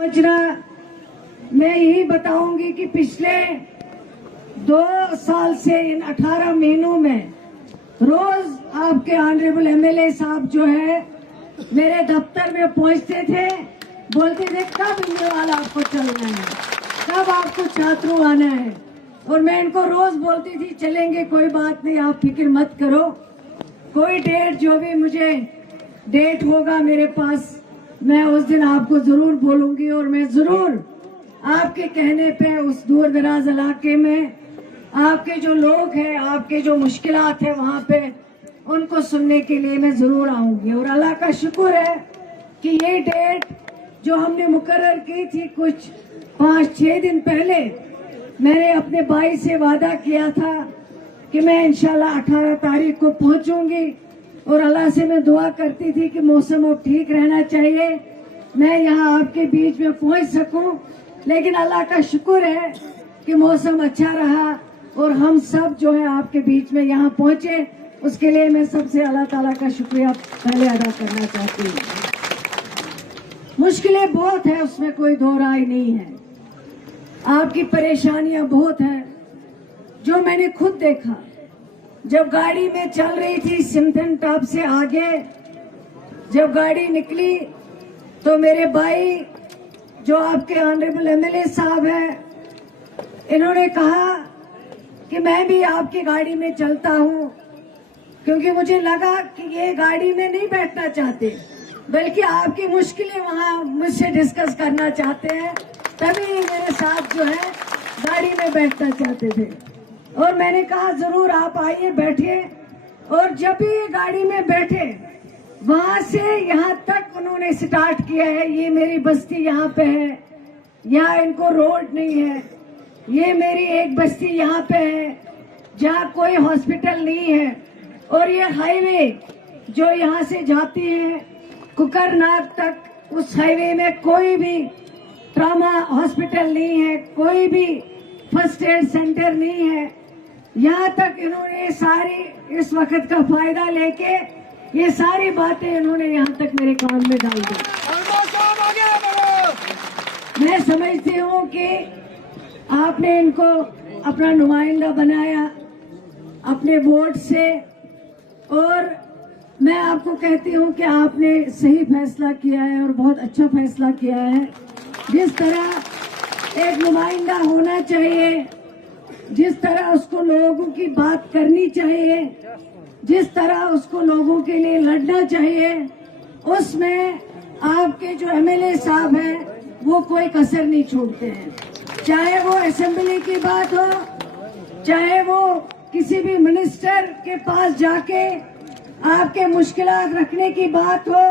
योजना मैं यही बताऊंगी कि पिछले 2 साल से इन 18 महीनों में रोज आपके ऑनरेबल एमएलए साहब जो है मेरे दफ्तर में पहुंचते थे, बोलते थे कब इंद्रवाला आपको चलना है, कब आपको छात्रों आना है। और मैं इनको रोज बोलती थी चलेंगे, कोई बात नहीं, आप फिक्र मत करो, कोई डेट जो भी मुझे डेट होगा मेरे पास मैं उस दिन आपको जरूर बोलूंगी। और मैं जरूर आपके कहने पे उस दूर दराज इलाके में आपके जो लोग हैं, आपके जो मुश्किलात है वहाँ पे उनको सुनने के लिए मैं जरूर आऊंगी। और अल्लाह का शुक्र है कि ये डेट जो हमने मुकर्रर की थी कुछ 5-6 दिन पहले, मैंने अपने भाई से वादा किया था कि मैं इंशाल्लाह 18 तारीख को पहुंचूंगी। और अल्लाह से मैं दुआ करती थी कि मौसम अब ठीक रहना चाहिए, मैं यहाँ आपके बीच में पहुंच सकूं। लेकिन अल्लाह का शुक्र है कि मौसम अच्छा रहा और हम सब जो है आपके बीच में यहाँ पहुंचे। उसके लिए मैं सबसे अल्लाह ताला का शुक्रिया पहले अदा करना चाहती हूँ। मुश्किलें बहुत है, उसमें कोई दो राय नहीं है, आपकी परेशानियां बहुत हैं जो मैंने खुद देखा। जब गाड़ी में चल रही थी सिमथन टॉप से आगे, जब गाड़ी निकली तो मेरे भाई जो आपके ऑनरेबल एमएलए साहब हैं, इन्होंने कहा कि मैं भी आपकी गाड़ी में चलता हूं, क्योंकि मुझे लगा कि ये गाड़ी में नहीं बैठना चाहते बल्कि आपकी मुश्किलें वहां मुझसे डिस्कस करना चाहते हैं, तभी मेरे साथ जो है गाड़ी में बैठना चाहते थे। और मैंने कहा जरूर आप आइए, बैठिए। और जब भी ये गाड़ी में बैठे वहां से यहाँ तक उन्होंने स्टार्ट किया है, ये मेरी बस्ती यहाँ पे है, यहाँ इनको रोड नहीं है, ये मेरी एक बस्ती यहाँ पे है जहाँ कोई हॉस्पिटल नहीं है, और ये हाईवे जो यहाँ से जाती है कुकरनाग तक, उस हाईवे में कोई भी ट्रॉमा हॉस्पिटल नहीं है, कोई भी फर्स्ट एड सेंटर नहीं है। यहाँ तक इन्होंने सारी इस वक्त का फायदा लेके ये सारी बातें इन्होंने यहाँ तक मेरे कान में डाल दी। मैं समझती हूँ कि आपने इनको अपना नुमाइंदा बनाया अपने वोट से, और मैं आपको कहती हूँ कि आपने सही फैसला किया है और बहुत अच्छा फैसला किया है। जिस तरह एक नुमाइंदा होना चाहिए, जिस तरह उसको लोगों की बात करनी चाहिए, जिस तरह उसको लोगों के लिए लड़ना चाहिए, उसमें आपके जो एमएलए साहब हैं वो कोई कसर नहीं छोड़ते हैं। चाहे वो असेंबली की बात हो, चाहे वो किसी भी मिनिस्टर के पास जाके आपके मुश्किलात रखने की बात हो,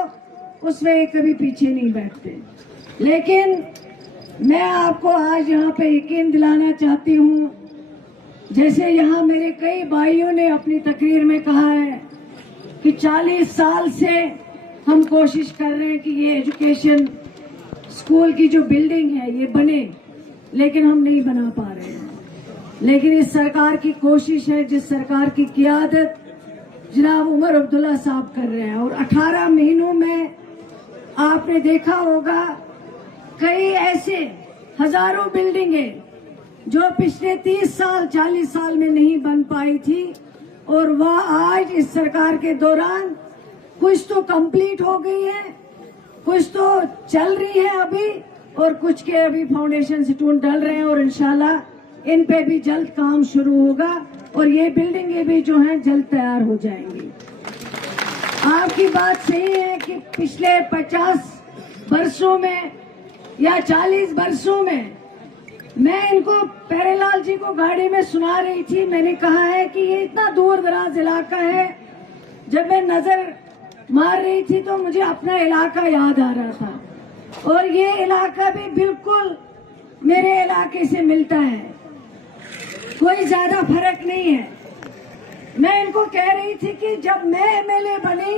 उसमें कभी पीछे नहीं बैठते। लेकिन मैं आपको आज यहाँ पे यकीन दिलाना चाहती हूँ, जैसे यहाँ मेरे कई भाइयों ने अपनी तकरीर में कहा है कि 40 साल से हम कोशिश कर रहे हैं कि ये एजुकेशन स्कूल की जो बिल्डिंग है ये बने, लेकिन हम नहीं बना पा रहे हैं। लेकिन इस सरकार की कोशिश है, जिस सरकार की क़ियादत जनाब उमर अब्दुल्ला साहब कर रहे हैं, और 18 महीनों में आपने देखा होगा कई ऐसे हजारों बिल्डिंगें जो पिछले 30 साल 40 साल में नहीं बन पाई थी, और वह आज इस सरकार के दौरान कुछ तो कंप्लीट हो गई है, कुछ तो चल रही है अभी, और कुछ के अभी फाउंडेशन स्टोन डल रहे हैं, और इंशाल्लाह इन पे भी जल्द काम शुरू होगा और ये बिल्डिंगें भी जो हैं जल्द तैयार हो जाएंगी। आपकी बात सही है कि पिछले 50 वर्षों में या 40 वर्षों में, मैं इनको प्यारेलाल जी को गाड़ी में सुना रही थी, मैंने कहा है कि ये इतना दूर दराज इलाका है, जब मैं नजर मार रही थी तो मुझे अपना इलाका याद आ रहा था, और ये इलाका भी बिल्कुल मेरे इलाके से मिलता है, कोई ज्यादा फर्क नहीं है। मैं इनको कह रही थी कि जब मैं एमएलए बनी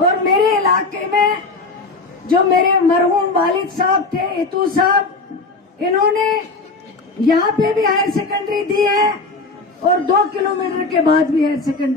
और मेरे इलाके में जो मेरे मरहूम वालिद साहब थे, इतू साहब, इन्होंने यहाँ पे भी हायर सेकेंडरी दी है और 2 किलोमीटर के बाद भी हायर सेकेंडरी